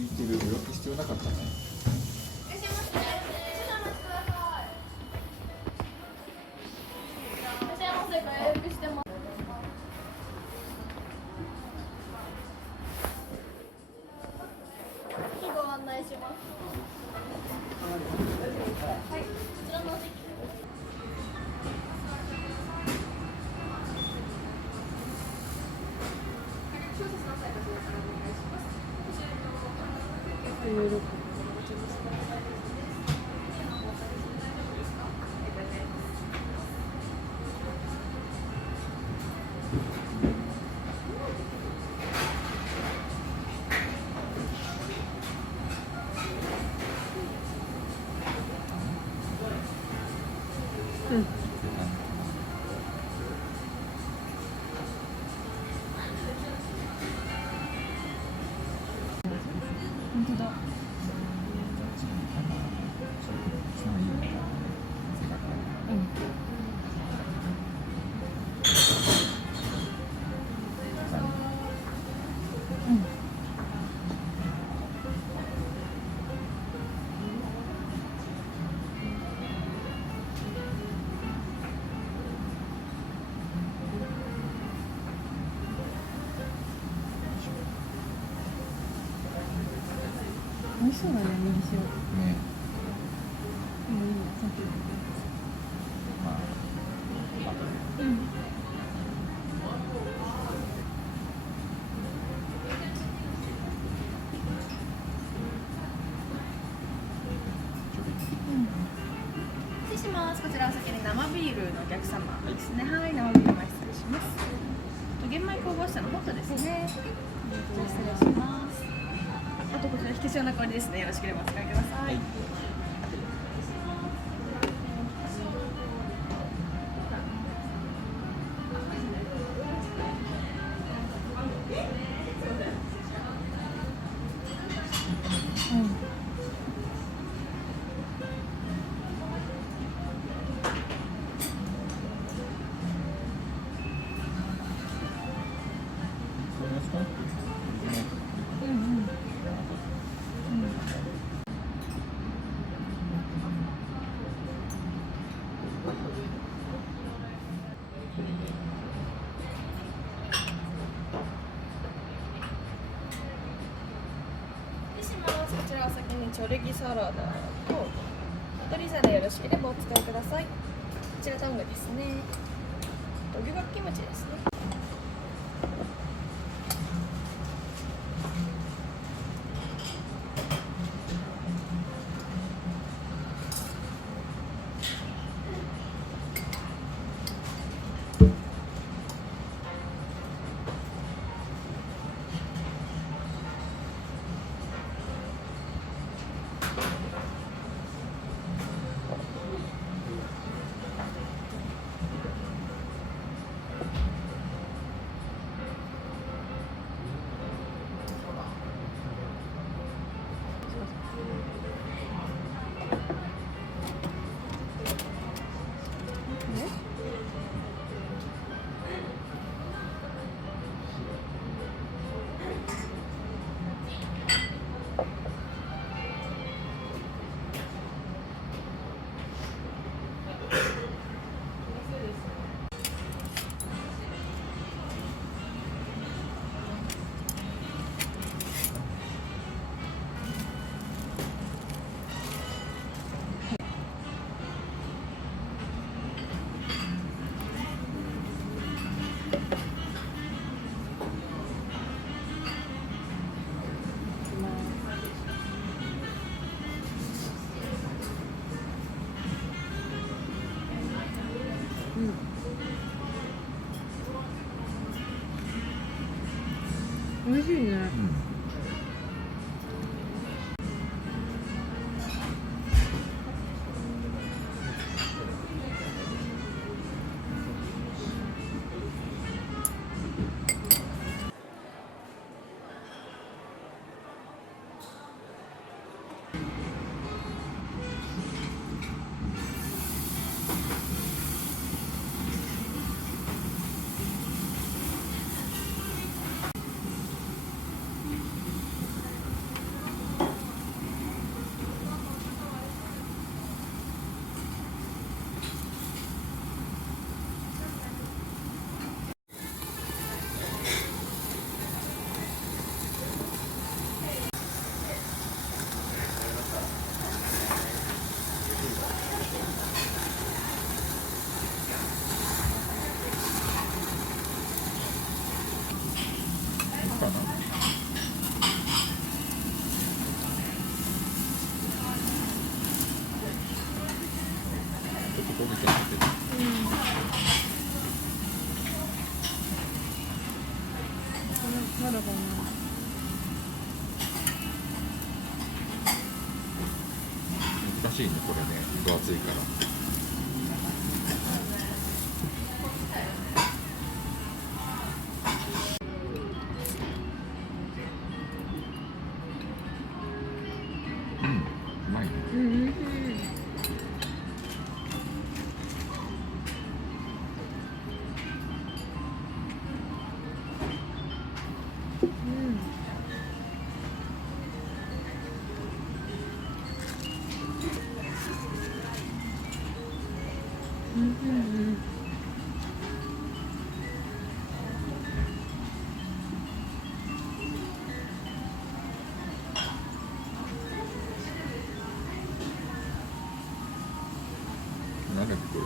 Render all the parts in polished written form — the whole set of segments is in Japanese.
空いてる。予約必要なかったね。いらっしゃいませ。ちょっとお待ちください。いらっしゃいませ。ご予約してます。ご案内します。はい、こちらのお席。本当だ。美味しそうだね、ネギ塩。ね。もういいや、さっきの。まあ、うん。失礼します。こちらお酒に生ビールのお客様ですね。はい、生ビール前失礼します。玄米工房社のホットですね。失礼します。あとこちら火消し用の香りですね。よろしければお使いください。こちらお先にチョレギサラダと鶏皿よろしければお使いください。こちらトングですね。魚がキムチですね。美味しいね。なるほど。難しいねこれね、分厚いから。うん、うまいね。うんうんうんうんうんなんだっけこれ。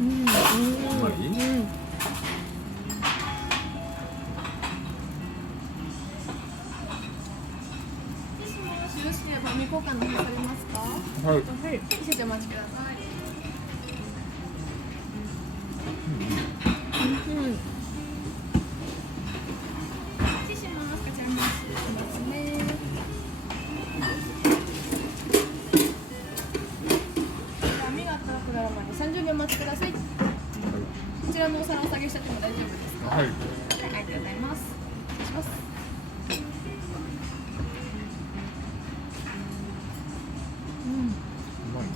うんうんうまい？もしもし、よろしければ未交換の方されますか？はい。はい、少々お待ちください。うんうん。失礼します。こちらに失礼しますね。網が届くまで30秒お待ちください。こちらのお皿お下げしちゃっても大丈夫ですか？はい。はい、ありがとうございます。失礼します。うん。うまいね。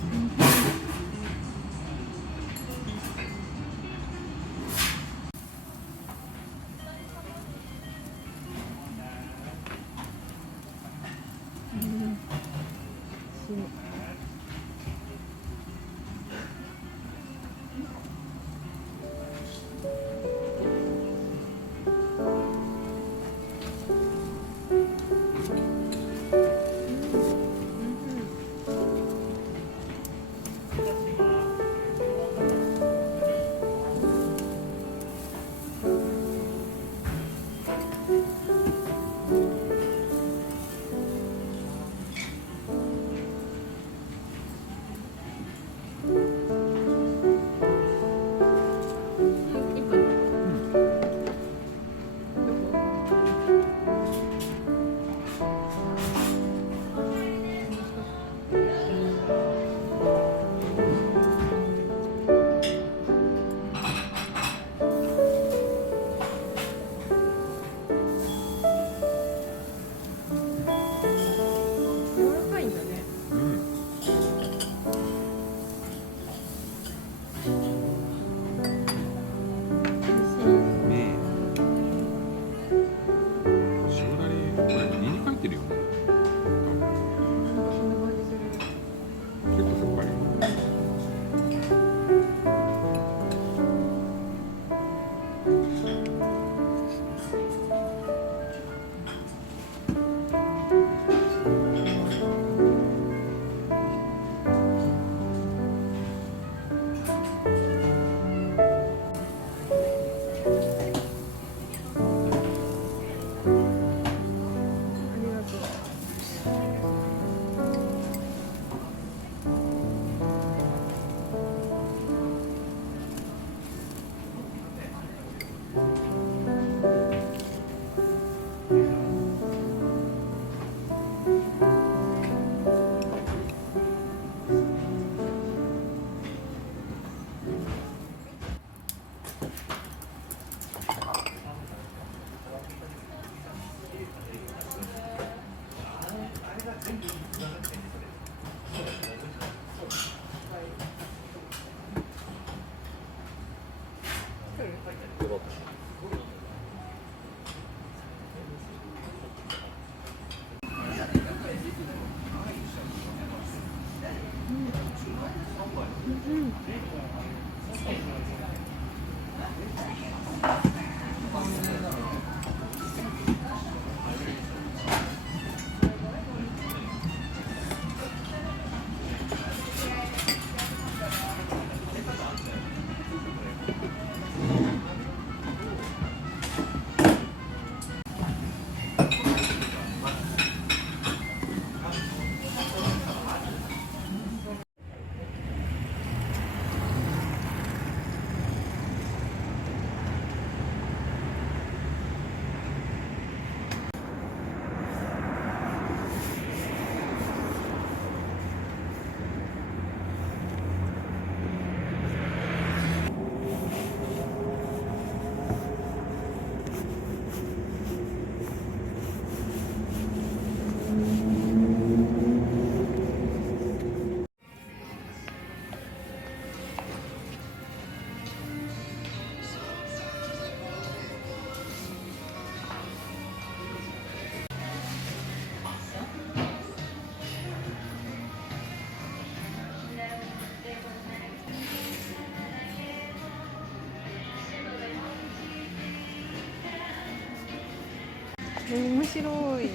面白い。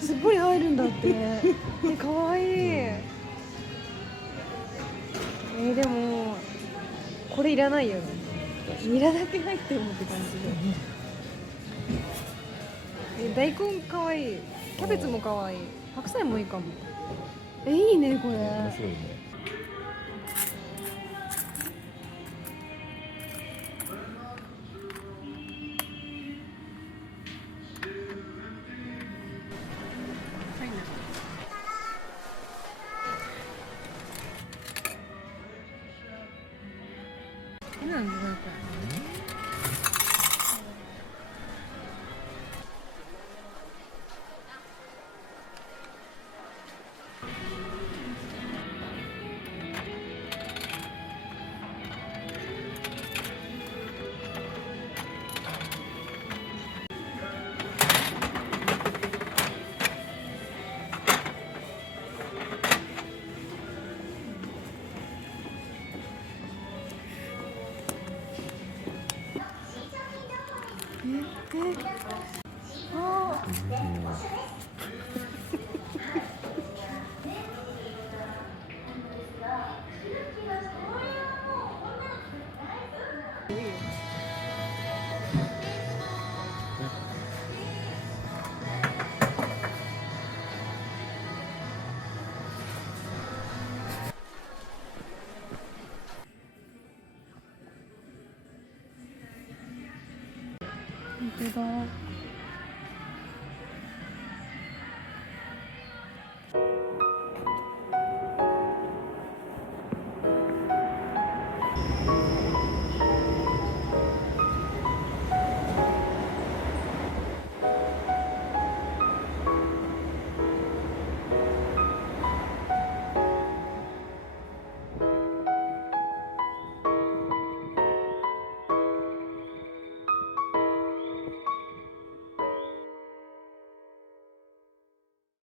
すっぽり入るんだって。かわいい。でもこれいらないよね。ニラだけ入ってもって感じで。大根かわいい。キャベツもかわいい。白菜もいいかも。いいねこれ。面白いね。なんだこ本当だ。